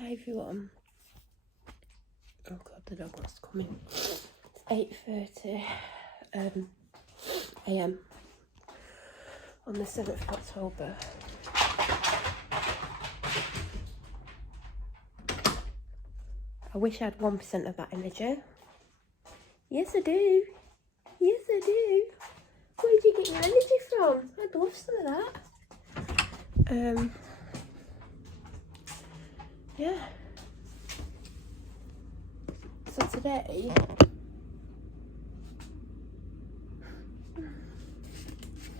Hi everyone. Oh god, the dog wants to come in. It's 8:30 a.m. on the 7th of October. I wish I had 1% of that energy. Yes I do. Yes I do. Where did you get your energy from? I'd love some of that. Yeah. So today,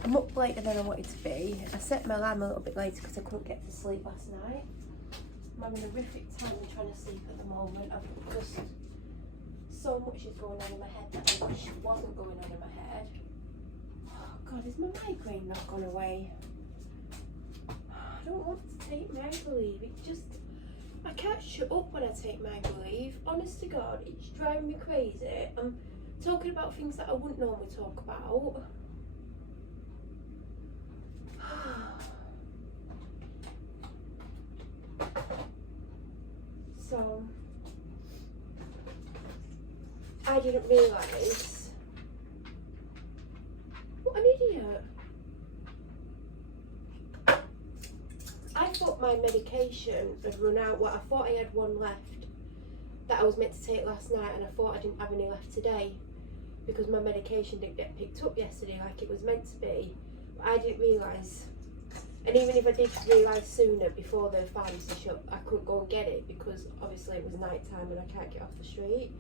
I'm up later than I wanted to be. I set my alarm a little bit later because I couldn't get to sleep last night. I'm having a horrific time trying to sleep at the moment. I've just, so much is going on in my head that I wish wasn't going on in my head. Oh God, is my migraine not gone away? I don't want to take migraine leave. It just, I can't shut up when I take migraine leave. Honest to God, it's driving me crazy. I'm talking about things that I wouldn't normally talk about. So, I didn't realise. What an idiot. I thought my medication had run out. Well, I thought I had one left that I was meant to take last night, and I thought I didn't have any left today because my medication didn't get picked up yesterday like it was meant to be. But I didn't realise. And even if I did realise sooner, before the pharmacy shut, I couldn't go and get it because obviously it was night time and I can't get off the street.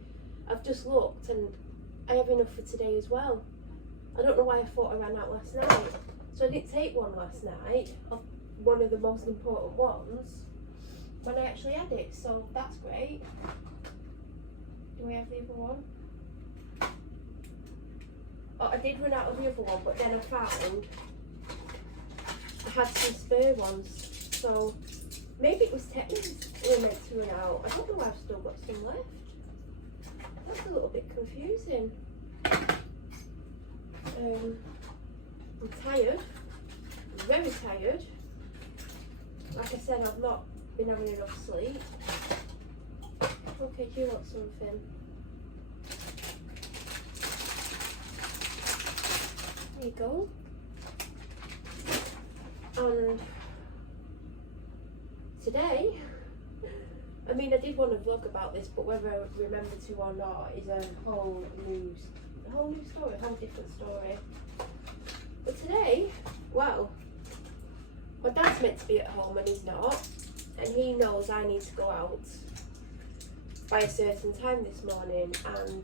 I've just looked and I have enough for today as well. I don't know why I thought I ran out last night. So I didn't take one last night, one of the most important ones, when I actually had it. So that's great. Do we have the other one? Oh, I did run out of the other one, but then I found I had some spare ones, so maybe it was technically meant to run out. I don't know why I've still got some left. That's a little bit confusing. I'm tired, very tired. Like I said, I've not been having enough sleep. Okay, do you want something? There you go. And today, I mean, I did want to vlog about this, but whether I remember to or not is a whole new story, a whole different story. But today, well, my dad's meant to be at home and he's not, and he knows I need to go out by a certain time this morning. And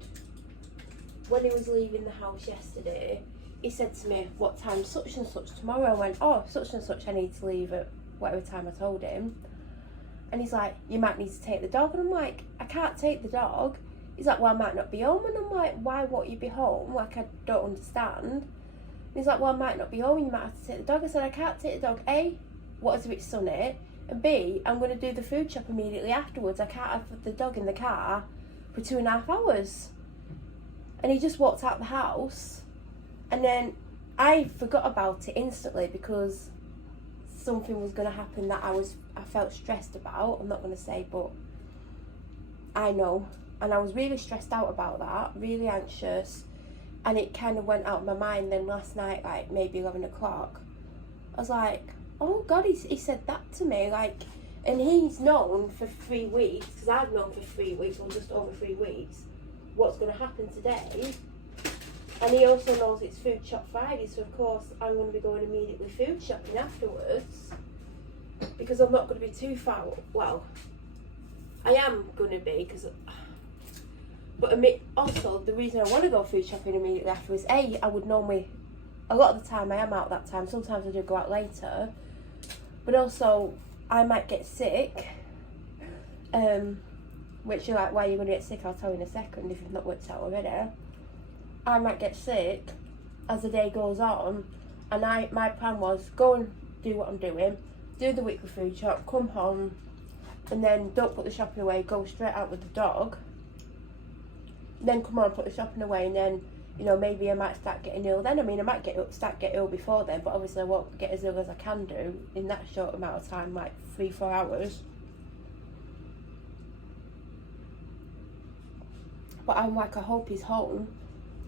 when he was leaving the house yesterday, he said to me, what time such and such tomorrow? I went, oh, such and such, I need to leave at whatever time I told him. And he's like, you might need to take the dog. And I'm like, I can't take the dog. He's like, well, I might not be home. And I'm like, why won't you be home? Like, I don't understand. And he's like, well, I might not be home and you might have to take the dog. I said, I can't take the dog. A, what if it's sunny? And B, I'm going to do the food shop immediately afterwards. I can't have the dog in the car for 2.5 hours. And he just walked out the house. And then I forgot about it instantly because something was going to happen that I felt stressed about. I'm not going to say, but I know. And I was really stressed out about that, really anxious. And it kind of went out of my mind. Then last night, like maybe 11 o'clock, I was like, oh God, he said that to me. Like, and he's known for 3 weeks, because I've known for 3 weeks, or just over 3 weeks, what's going to happen today. And he also knows it's Food Shop Friday, so of course I'm going to be going immediately food shopping afterwards because I'm not going to be too far. Well, I am going to be, but also the reason I want to go food shopping immediately afterwards, A, I would normally, a lot of the time I am out that time, sometimes I do go out later, but also I might get sick, which you're like, why are you going to get sick? I'll tell you in a second if you've not worked out already. I might get sick as the day goes on, and my plan was go and do what I'm doing, do the weekly food shop, come home, and then don't put the shopping away, go straight out with the dog, then come on, put the shopping away, and then, you know, maybe I might start getting ill then. I mean, I might start getting ill before then, but obviously I won't get as ill as I can do in that short amount of time, like 3-4 hours. But I'm like, I hope he's home.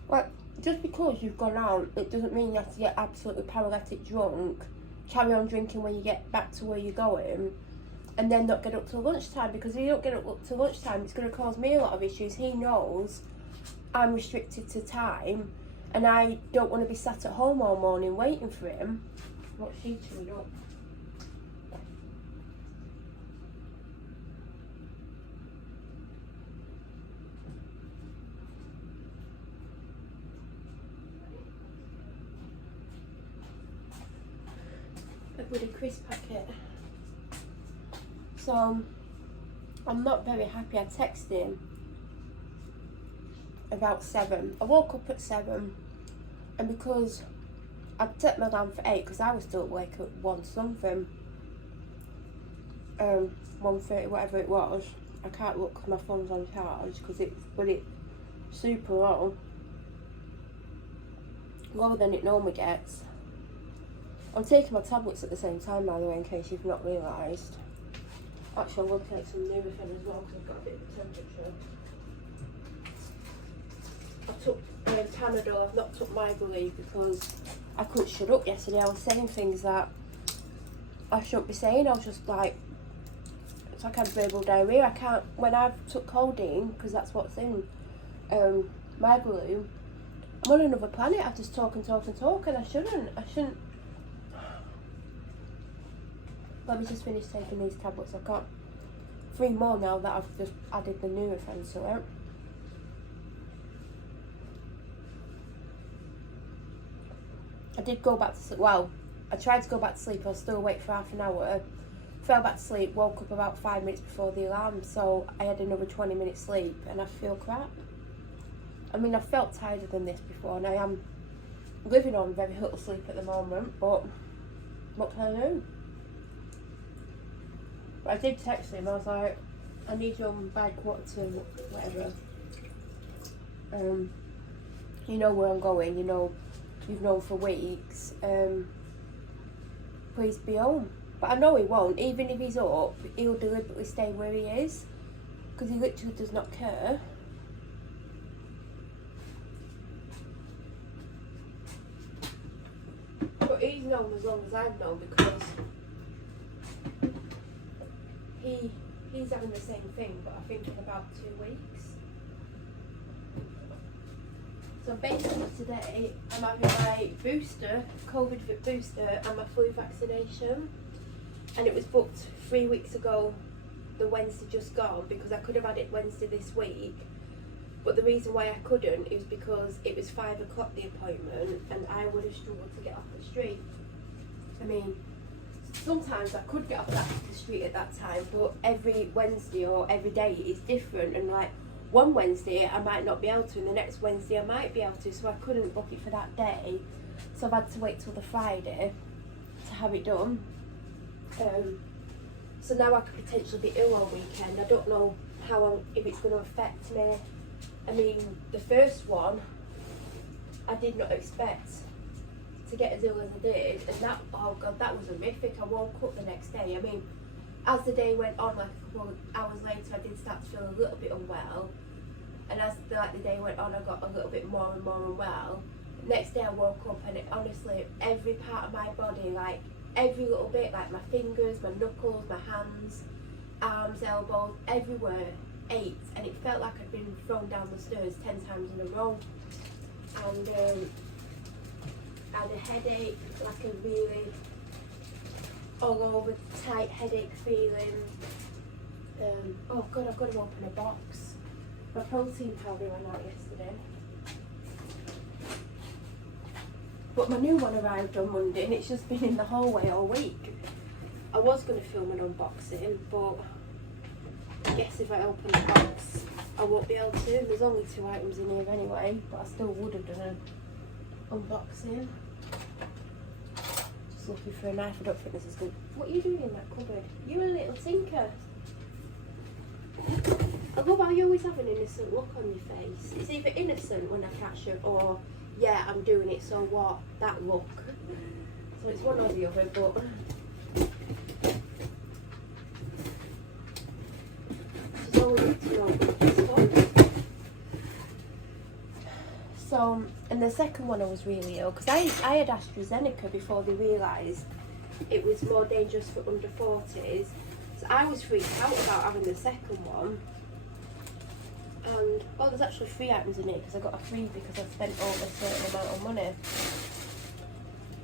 Like, just because you've gone out, it doesn't mean you have to get absolutely paralytic drunk, carry on drinking when you get back to where you're going, and then not get up till lunchtime. Because if you don't get up till lunchtime, it's going to cause me a lot of issues. He knows I'm restricted to time, and I don't want to be sat at home all morning waiting for him. What's she chewing up? With a crisp packet. So I'm not very happy. I texted him about 7. I woke up at 7, and because I'd set my alarm for 8, because I was still awake at 1 something, 1:30, whatever it was. I can't look because my phone's on charge, because it's super low, lower than it normally gets. I'm taking my tablets at the same time, by the way, in case you've not realised. Actually, I'm going to take some Nurofen as well, because I've got a bit of temperature. I took Panadol. I've not took Migraine because I couldn't shut up yesterday. I was saying things that I shouldn't be saying. I was just like, it's like I had verbal diarrhea. I can't, when I've took codeine, because that's what's in Migraine, I'm on another planet. I just talk and talk and talk, and I shouldn't. Let me just finish taking these tablets. I've got 3 more now that I've just added the Nurofen to it. I did go back to sleep. Well, I tried to go back to sleep. I was still awake for half an hour. Fell back to sleep, woke up about 5 minutes before the alarm. So I had another 20 minutes sleep, and I feel crap. I mean, I've felt tighter than this before, and I am living on very little sleep at the moment, but what can I do? I did text him. I was like, I need you on by 1:45, whatever. You know where I'm going. You know, you've known for weeks. Please be home. But I know he won't. Even if he's up, he'll deliberately stay where he is, because he literally does not care. But he's known as long as I've known, because he's having the same thing, but I think in about 2 weeks. So basically today I'm having my booster, COVID booster, and my flu vaccination, and it was booked 3 weeks ago, the Wednesday just gone, because I could have had it Wednesday this week, but the reason why I couldn't is because it was 5 o'clock the appointment, and I would have struggled to get off the street. I mean, sometimes I could get off the street at that time, but every Wednesday or every day is different, and like one Wednesday I might not be able to, and the next Wednesday I might be able to, so I couldn't book it for that day. So I've had to wait till the Friday to have it done. So now I could potentially be ill all weekend. I don't know if it's going to affect me. I mean, the first one I did not expect to get as ill as I did, and that, oh god, that was horrific. I woke up the next day. I mean, as the day went on, like a couple of hours later, I did start to feel a little bit unwell, and as the day went on, I got a little bit more and more unwell. Next day I woke up, and honestly, every part of my body, like every little bit, like my fingers, my knuckles, my hands, arms, elbows, everywhere ached, and it felt like I'd been thrown down the stairs 10 times in a row. And I had a headache, like a really all over tight headache feeling. Oh god, I've got to open a box. My protein powder ran out yesterday. But my new one arrived on Monday, and it's just been in the hallway all week. I was going to film an unboxing, but I guess if I open the box I won't be able to. There's only 2 items in here anyway, but I still would have done an unboxing. Just looking for a knife. I don't think this is good. What are you doing in that cupboard? You're a little tinker. I love how you always have an innocent look on your face. It's either innocent when I catch it, or yeah, I'm doing it, so what? That look. So it's one or the other, but she's always up to no good this one. So, and the second one I was really ill because I had AstraZeneca before they realised it was more dangerous for under 40s. So I was freaked out about having the second one. And, oh, there's actually 3 items in it because I got a free because I spent over a certain amount of money.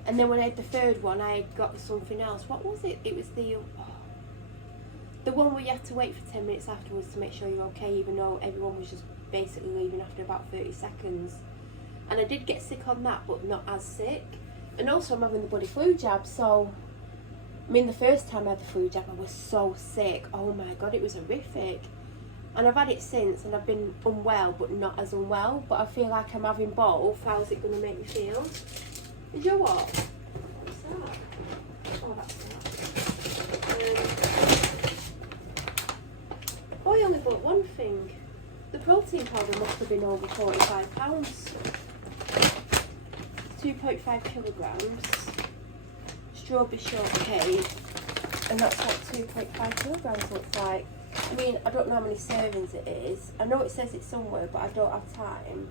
And then when I had the third one, I got something else. What was it? It was the one where you had to wait for 10 minutes afterwards to make sure you're okay, even though everyone was just basically leaving after about 30 seconds. And I did get sick on that, but not as sick. And also I'm having the bloody flu jab, so... I mean, the first time I had the flu jab, I was so sick. Oh my God, it was horrific. And I've had it since, and I've been unwell, but not as unwell. But I feel like I'm having both. How's it going to make me feel? Did you know what? What's that? Oh, that's that. Oh, I only bought one thing. The protein powder must have been over £45. 2.5 kilograms. Strawberry shortcake. And that's like 2.5 kilograms, looks like. I mean, I don't know how many servings it is. I know it says it somewhere, but I don't have time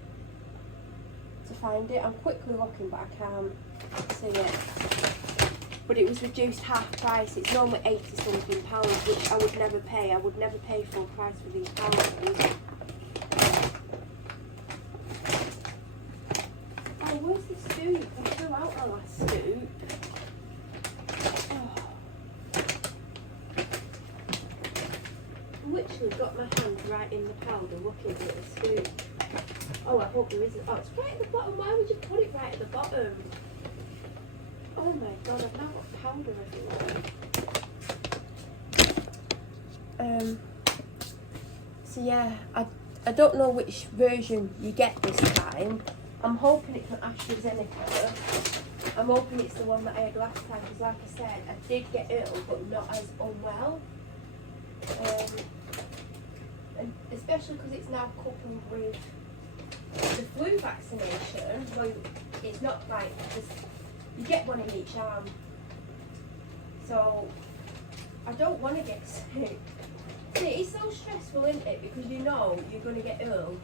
to find it. I'm quickly looking, but I can't see it. But it was reduced half price. It's normally 80 something pounds, which I would never pay. I would never pay full price for these powders. Oh, where's the scoop? I threw out the last scoop. Literally got my hand right in the powder looking for the scoop. Oh, I hope there isn't. Oh, it's right at the bottom. Why would you put it right at the bottom? Oh my God, I've now got powder everywhere. So yeah, I don't know which version you get this time. I'm hoping it's an AstraZeneca. I'm hoping it's the one that I had last time because like I said, I did get ill but not as unwell. And especially because it's now coupled with the flu vaccination. Well, it's not like you get one in each arm, so I don't want to get sick. See, it's so stressful, isn't it? Because you know you're going to get ill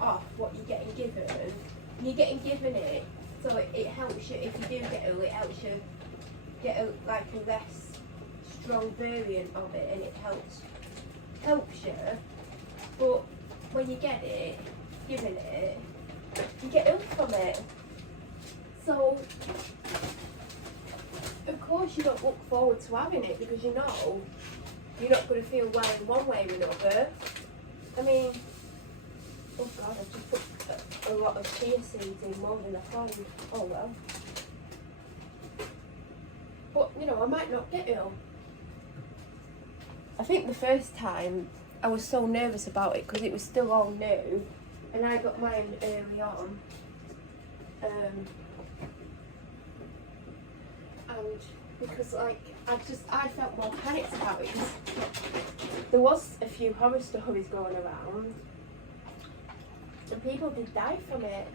off what you're getting given, and you're getting given it, so it helps you. If you do get ill, it helps you get like a less strong variant of it, and it helps you. But when you get it, given it, you get ill from it. So of course you don't look forward to having it because you know you're not going to feel well in one way or another. I mean, oh God, I've just put a lot of chia seeds in more than I planned. Oh well. But you know, I might not get ill. I think the first time I was so nervous about it because it was still all new, and I got mine early on. And because like I felt more panicked about it because there was a few horror stories going around and people did die from it,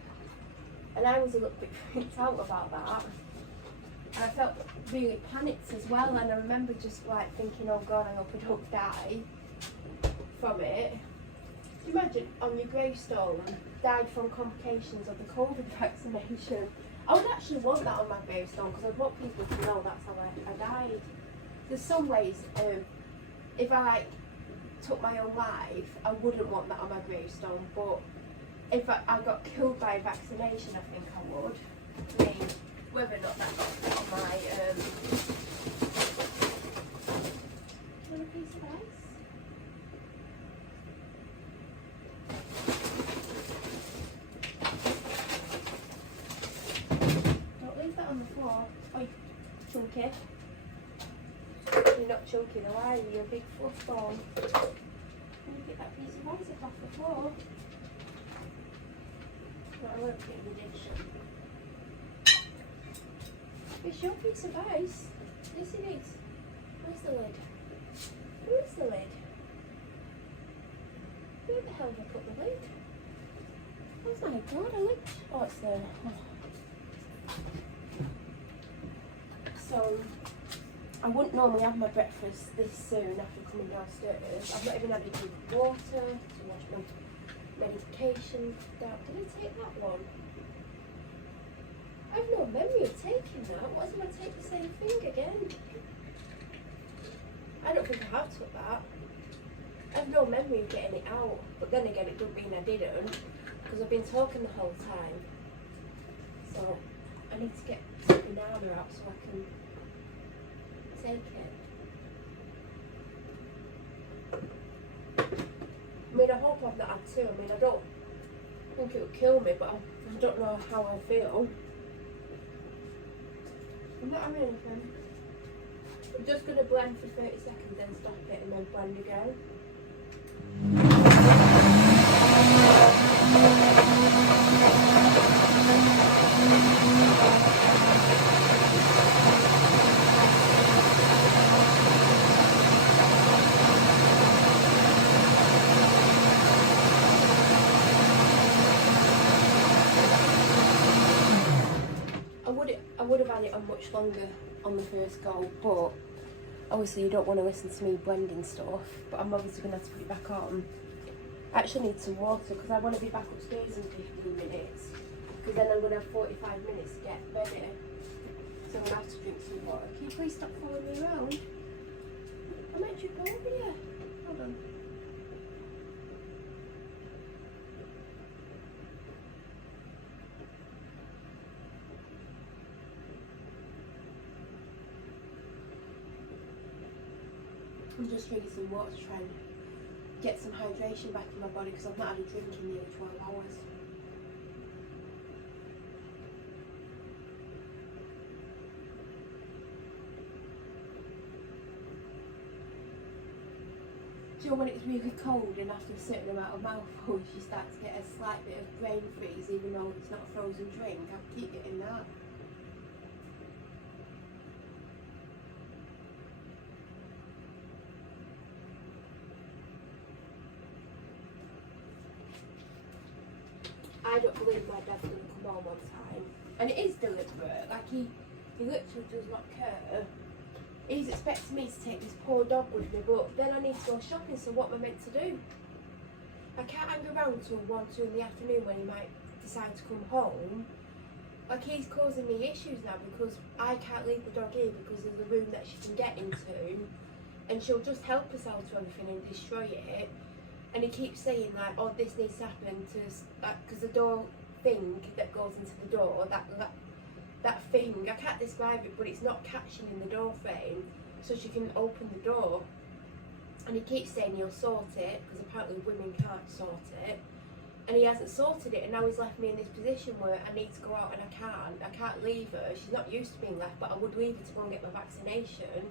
and I was a little bit freaked out about that. And I felt really panicked as well, and I remember just like thinking, oh God, I hope I don't die from it. Can you imagine on your gravestone, died from complications of the COVID vaccination? I would actually want that on my gravestone because I'd want people to know that's how I died. There's some ways, if I like took my own life, I wouldn't want that on my gravestone, but if I got killed by a vaccination, I think I would. I mean, whether or not that got on my, want a piece of ice? On the floor. Oh, chunky. You're not chunky though, are you? You're a big fluff ball. Can you get that piece of ice off the floor? No, I won't get in the dish. It's your piece of ice. Yes, it is. Where's the lid? Where's the lid? Where the hell did I put the lid? Oh my God, a lid. Oh, it's there. Oh. So, I wouldn't normally have my breakfast this soon after coming downstairs. I've not even had a drink of water to wash my medication down. Did I take that one? I have no memory of taking that. What if I take the same thing again? I don't think I have took that. I have no memory of getting it out. But then again, it doesn't mean I didn't. Because I've been talking the whole time. So I need to get some banana out so I can take it. I mean, I hope I've not had two. I mean, I don't think it would kill me, but I don't know how I feel. I'm not having anything. I'm just going to blend for 30 seconds, then stop it, and then blend again. I would have had it on much longer on the first go, but obviously you don't want to listen to me blending stuff, but I'm obviously going to have to put it back on. I actually need some water because I want to be back upstairs in 15 minutes, because then I'm going to have 45 minutes to get ready, so I'm going to have to drink some water. Can you please stop following me around? I might trip over you. Hold on. I'm just drinking some water to try and get some hydration back in my body because I've not had a drink in nearly 12 hours. Do you know when it's really cold and after a certain amount of mouthwash you start to get a slight bit of brain freeze even though it's not a frozen drink? I keep getting that. I don't believe my dad's going to come home on time. And it is deliberate. Like, he literally does not care. He's expecting me to take this poor dog with me, but then I need to go shopping, so what am I meant to do? I can't hang around till 1, 2 in the afternoon when he might decide to come home. Like, he's causing me issues now because I can't leave the dog here because there's a room that she can get into, and she'll just help herself to everything and destroy it. And he keeps saying like, oh, this needs to happen to, because the door thing that goes into the door, that thing, I can't describe it, but it's not catching in the door frame, so she can open the door. And he keeps saying he'll sort it, because apparently women can't sort it. And he hasn't sorted it, and now he's left me in this position where I need to go out and I can't leave her. She's not used to being left, but I would leave her to go and get my vaccination.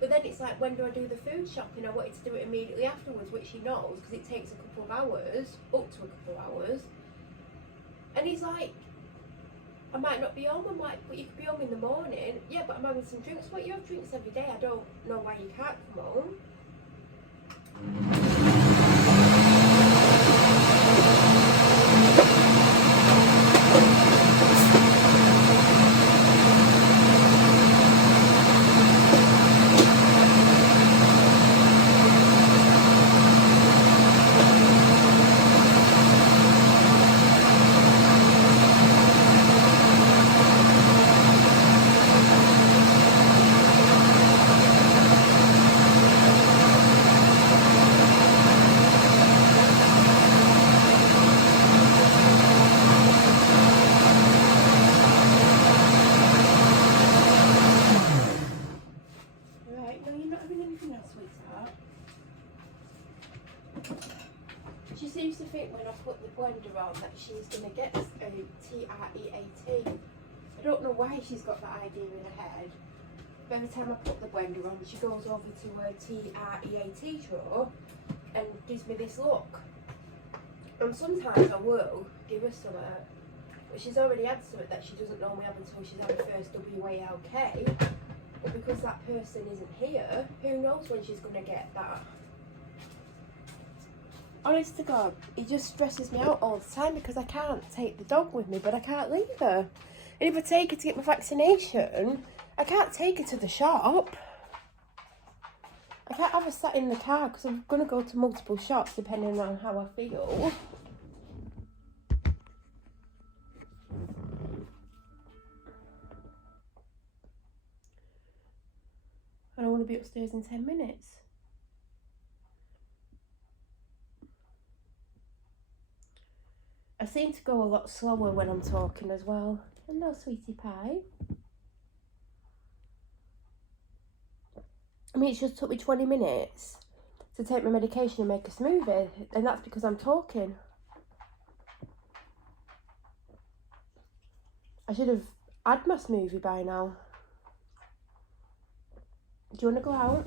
But then it's like, when do I do the food shopping? I wanted to do it immediately afterwards, which he knows, because it takes a couple of hours, up to a couple of hours. And he's like, I might not be home. I'm like, but you could be home in the morning. Yeah, but I'm having some drinks. What, you have drinks every day? I don't know why you can't come home. She seems to think when I put the blender on that she's going to get a TREAT. I don't know why she's got that idea in her head. But every time I put the blender on, she goes over to her TREAT drawer and gives me this look. And sometimes I will give her some, but she's already had some that she doesn't normally have until she's had her first WALK. But because that person isn't here, who knows when she's going to get that. Honest to God, it just stresses me out all the time because I can't take the dog with me, but I can't leave her. And if I take her to get my vaccination, I can't take her to the shop. I can't have her sat in the car because I'm going to go to multiple shops depending on how I feel. only be upstairs in 10 minutes. I seem to go a lot slower when I'm talking as well. Hello, sweetie pie. I mean, it just took me 20 minutes to take my medication and make a smoothie, and that's because I'm talking. I should have had my smoothie by now. Do you want to go out?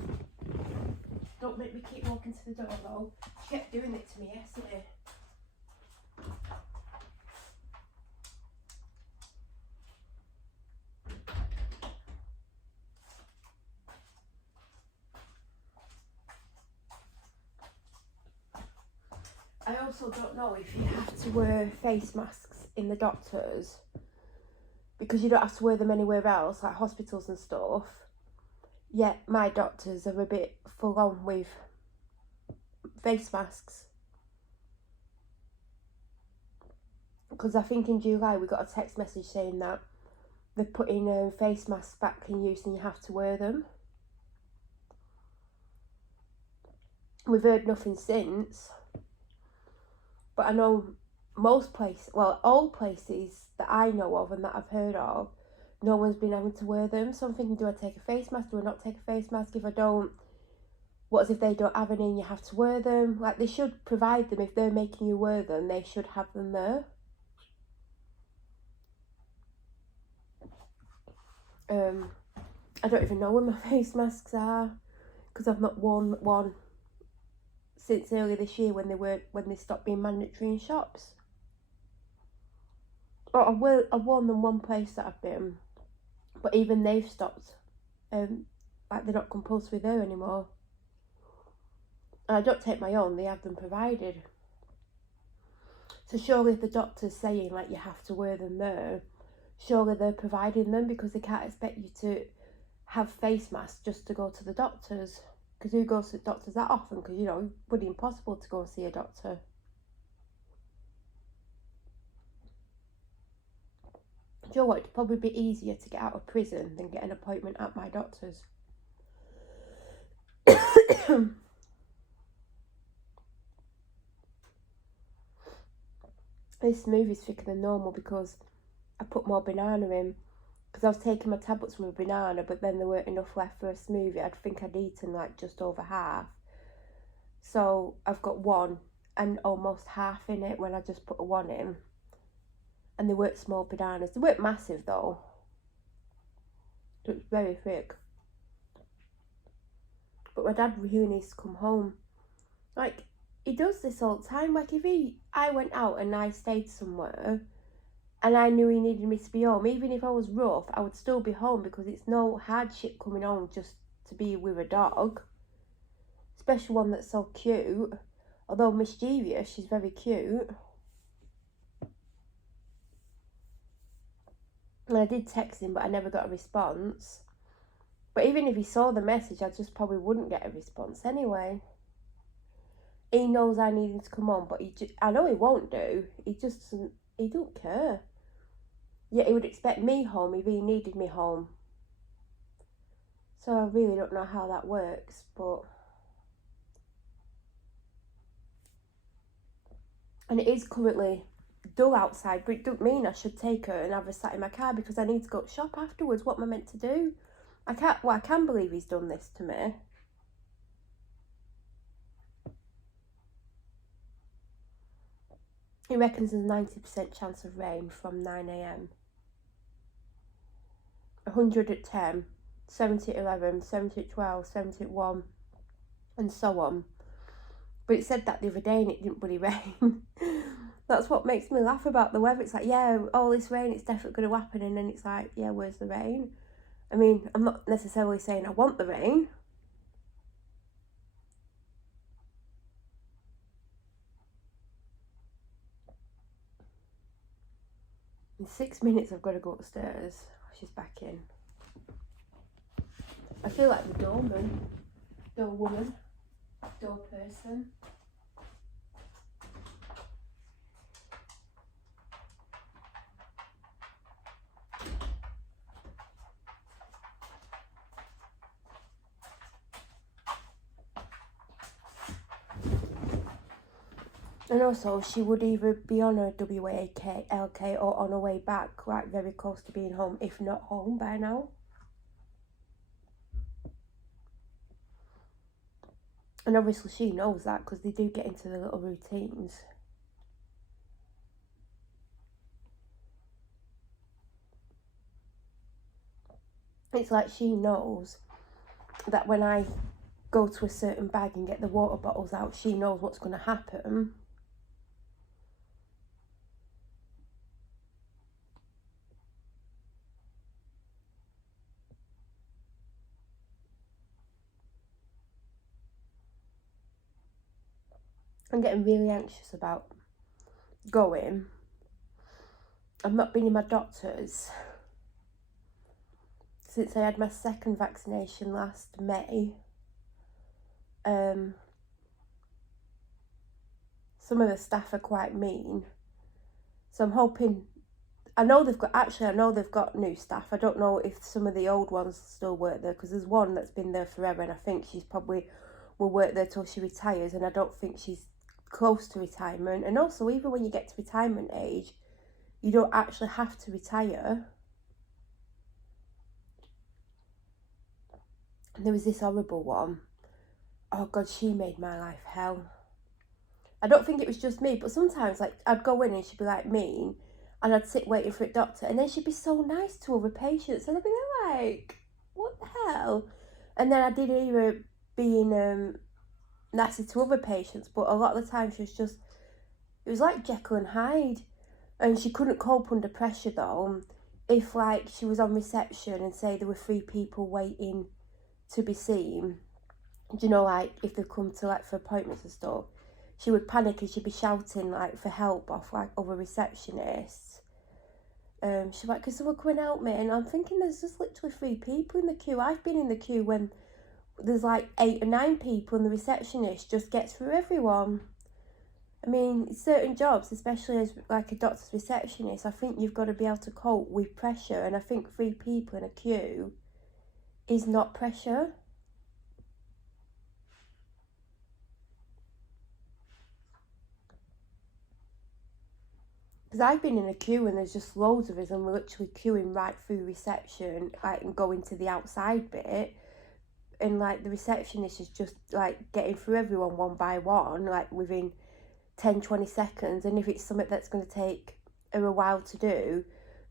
Don't make me keep walking to the door though. She kept doing it to me yesterday. I also don't know if you have to wear face masks in the doctors, because you don't have to wear them anywhere else, like hospitals and stuff. Yet my doctors are a bit full on with face masks. Because I think in July we got a text message saying that they're putting face masks back in use and you have to wear them. We've heard nothing since. But I know most places, well, all places that I know of and that I've heard of, no one's been having to wear them. So I'm thinking, do I take a face mask? Do I not take a face mask? If I don't, what if they don't have any and you have to wear them? Like, they should provide them. If they're making you wear them, they should have them there. I don't even know where my face masks are, because I've not worn one since earlier this year when they stopped being mandatory in shops. I've worn them one place that I've been, but even they've stopped. Like, they're not compulsory there anymore. And I don't take my own; they have them provided. So surely, if the doctor's saying like you have to wear them there, surely they're providing them, because they can't expect you to have face masks just to go to the doctors. Because who goes to the doctors that often? Because, you know, it would be impossible to go and see a doctor. Do you know what? It'd probably be easier to get out of prison than get an appointment at my doctor's. This smoothie's thicker than normal because I put more banana in. Because I was taking my tablets from a banana, but then there weren't enough left for a smoothie. I think I'd eaten like just over half. So I've got one and almost half in it when I just put one in. And they weren't small bananas. They weren't massive though. It was very thick. But my dad really needs to come home. Like, he does this all the time. Like, I went out and I stayed somewhere and I knew he needed me to be home, even if I was rough, I would still be home, because it's no hardship coming home just to be with a dog. Especially one that's so cute. Although mischievous, she's very cute. And I did text him, but I never got a response. But even if he saw the message, I just probably wouldn't get a response anyway. He knows I need him to come home, but I know he won't do. He don't care. Yet he would expect me home if he needed me home. So I really don't know how that works, but... And it is currently dull outside, but it doesn't mean I should take her and have her sat in my car, because I need to go to shop afterwards. What am I meant to do? I can't believe he's done this to me. He reckons there's 90% chance of rain from 9 AM. 100 at 10, 70 at 11, 70 at 12, 70 at 1, and so on. But it said that the other day and it didn't really rain. That's what makes me laugh about the weather. It's like, yeah, all this rain, it's definitely going to happen. And then it's like, yeah, where's the rain? I mean, I'm not necessarily saying I want the rain. In 6 minutes, I've got to go upstairs. She's back in. I feel like the door person. And also, she would either be on her WALK or on her way back, like very close to being home, if not home by now. And obviously she knows that because they do get into their little routines. It's like she knows that when I go to a certain bag and get the water bottles out, she knows what's going to happen. I'm getting really anxious about going. I've not been in my doctor's since I had my second vaccination last May. Some of the staff are quite mean, so I'm hoping. I know they've got new staff. I don't know if some of the old ones still work there, because there's one that's been there forever, and I think she's probably will work there till she retires, and I don't think she's close to retirement. And also, even when you get to retirement age, you don't actually have to retire. And there was this horrible one. Oh God, she made my life hell. I don't think it was just me, but sometimes, like, I'd go in and she'd be like mean, and I'd sit waiting for a doctor, and then she'd be so nice to other patients, and I'd be like, what the hell? And then I did hear her being nasty to other patients, but a lot of the time she was just, it was like Jekyll and Hyde. And she couldn't cope under pressure though. If like she was on reception and say there were 3 people waiting to be seen, do you know, like if they come to like for appointments and stuff, she would panic and she'd be shouting like for help off like other receptionists. She's like, can someone come and help me? And I'm thinking there's just literally 3 people in the queue. I've been in the queue when there's like 8 or 9 people and the receptionist just gets through everyone. I mean, certain jobs, especially as like a doctor's receptionist, I think you've got to be able to cope with pressure, and I think 3 people in a queue is not pressure. Because I've been in a queue and there's just loads of us and we're literally queuing right through reception, like, and going to the outside bit, and like the receptionist is just like getting through everyone one by one, like within 10-20 seconds. And if it's something that's going to take her a while to do,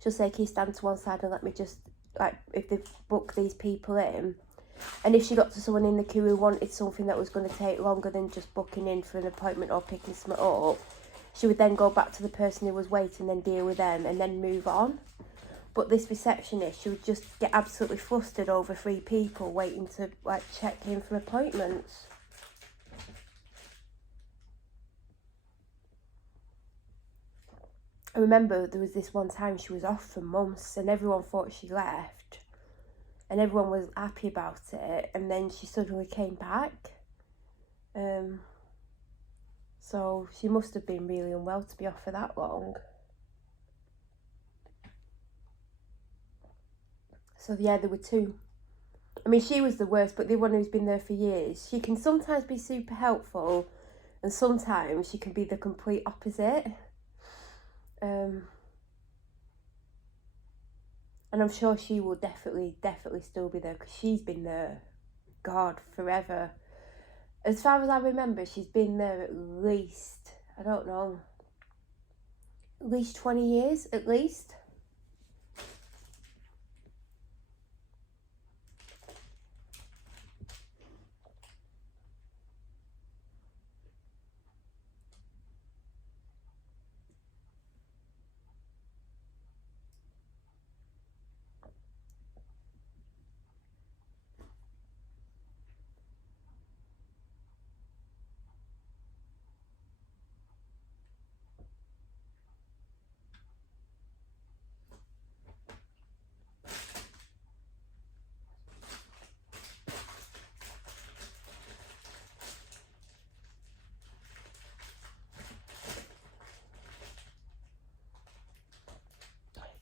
she'll say, can you stand to one side and let me just, like, if they've booked these people in. And if she got to someone in the queue who wanted something that was going to take longer than just booking in for an appointment or picking something up, she would then go back to the person who was waiting and deal with them and then move on. But this receptionist, she would just get absolutely flustered over 3 people waiting to like check in for appointments. I remember there was this one time she was off for months and everyone thought she left and everyone was happy about it, and then she suddenly came back. So she must have been really unwell to be off for that long. So yeah, there were 2. I mean, she was the worst, but the one who's been there for years, she can sometimes be super helpful and sometimes she can be the complete opposite. And I'm sure she will definitely still be there, because she's been there, God, forever. As far as I remember, she's been there at least, I don't know, at least 20 years, at least.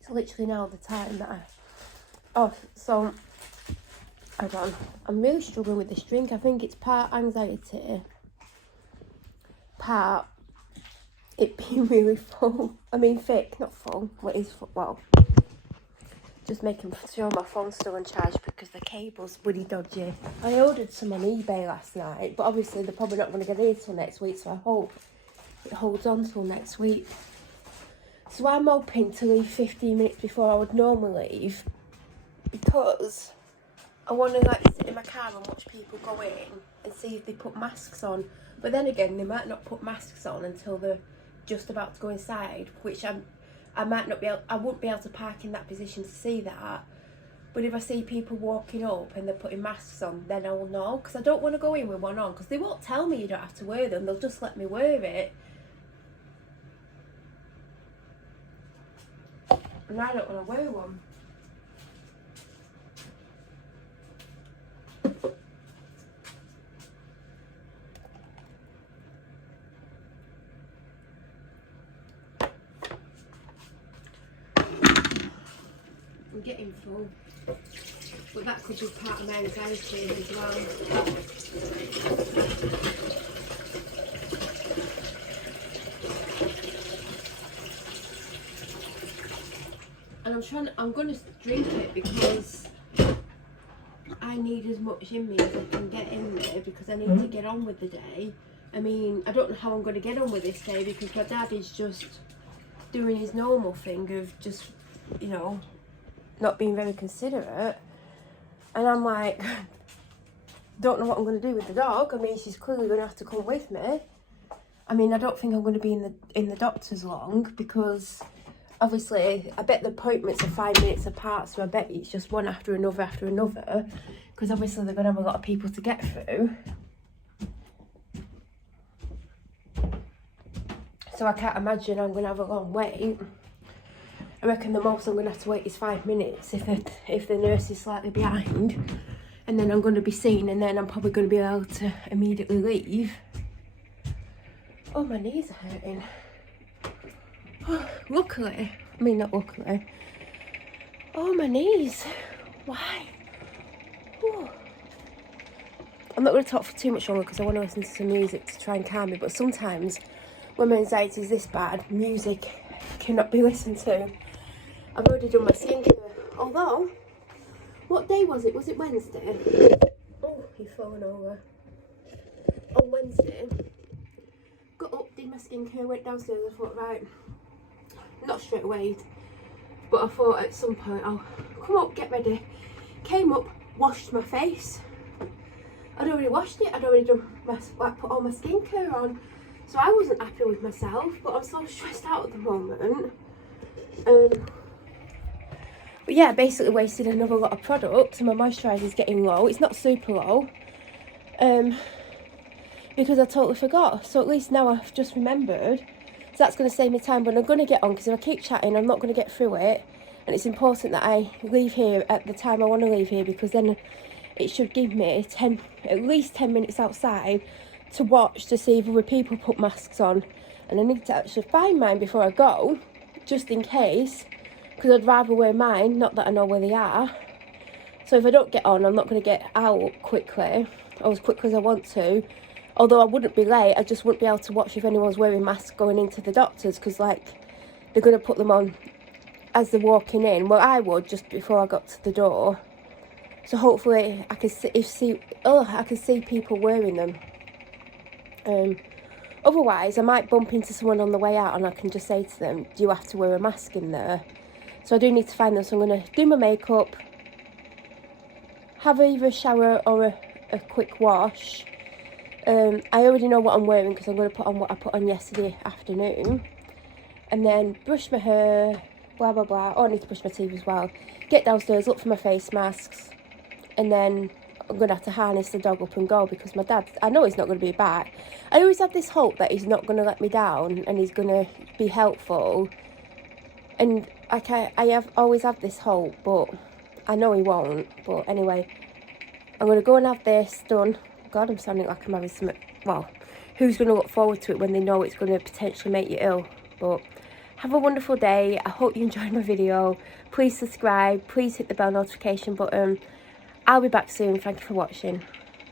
It's literally now the time that so, hold on. I'm really struggling with this drink. I think it's part anxiety, part it being really full. I mean thick, not full. What is full? Well, just making sure my phone's still on charge because the cable's bloody dodgy. I ordered some on eBay last night, but obviously they're probably not going to get here till next week, so I hope it holds on till next week. So I'm hoping to leave 15 minutes before I would normally leave, because I want to like sit in my car and watch people go in and see if they put masks on. But then again, they might not put masks on until they're just about to go inside, which I might not be able, I wouldn't be able to park in that position to see that. But if I see people walking up and they're putting masks on, then I will know, because I don't want to go in with one on, because they won't tell me you don't have to wear them, they'll just let me wear it. And I don't want to wear one. I'm getting full, but that could be part of my anxiety as well. And I'm going to drink it because I need as much in me as I can get in there, because I need to get on with the day. I mean, I don't know how I'm going to get on with this day, because my dad is just doing his normal thing of just, you know, not being very considerate. And I'm like, don't know what I'm going to do with the dog. I mean, she's clearly going to have to come with me. I mean, I don't think I'm going to be in the doctor's long, because obviously I bet the appointments are 5 minutes apart, so I bet it's just one after another, because obviously they're going to have a lot of people to get through. So I can't imagine I'm going to have a long wait. I reckon the most I'm going to have to wait is 5 minutes if the nurse is slightly behind. And then I'm going to be seen, and then I'm probably going to be able to immediately leave. Oh, my knees are hurting. Luckily, I mean not luckily. Oh, my knees. Why? Ooh. I'm not going to talk for too much longer because I want to listen to some music to try and calm me. But sometimes when my anxiety is this bad, music cannot be listened to. I've already done my skincare. Although, what day was it? Was it Wednesday? Oh, you've fallen over. On Wednesday, got up, did my skincare, went downstairs. I thought, right, not straight away, but I thought at some point I'll come up, get ready. Came up, washed my face. I'd already washed it. I'd already done put all my skincare on. So I wasn't happy with myself, but I'm so stressed out at the moment. But yeah, basically wasted another lot of product, and my moisturisers getting low. It's not super low, because I totally forgot. So at least now I've just remembered. So that's going to save me time, but I'm going to get on, because if I keep chatting, I'm not going to get through it. And it's important that I leave here at the time I want to leave here, because then it should give me at least 10 minutes outside to watch to see if other people put masks on. And I need to actually find mine before I go, just in case, because I'd rather wear mine, not that I know where they are. So if I don't get on, I'm not going to get out quickly, or as quickly as I want to. Although I wouldn't be late, I just wouldn't be able to watch if anyone's wearing masks going into the doctors, because like they're going to put them on as they're walking in. Well, I would just before I got to the door. So hopefully I can see people wearing them. Otherwise, I might bump into someone on the way out, and I can just say to them, "Do you have to wear a mask in there?" So I do need to find them. So I'm going to do my makeup, have either a shower or a quick wash. I already know what I'm wearing, because I'm going to put on what I put on yesterday afternoon. And then brush my hair, blah, blah, blah. Oh, I need to brush my teeth as well. Get downstairs, look for my face masks. And then I'm going to have to harness the dog up and go, because my dad, I know he's not going to be back. I always have this hope that he's not going to let me down and he's going to be helpful. And I always have this hope, but I know he won't. But anyway, I'm going to go and have this done. God, I'm sounding like I'm having something. Well, who's going to look forward to it when they know it's going to potentially make you ill? But have a wonderful day. I hope you enjoyed my video. Please subscribe. Please hit the bell notification button. I'll be back soon. Thank you for watching.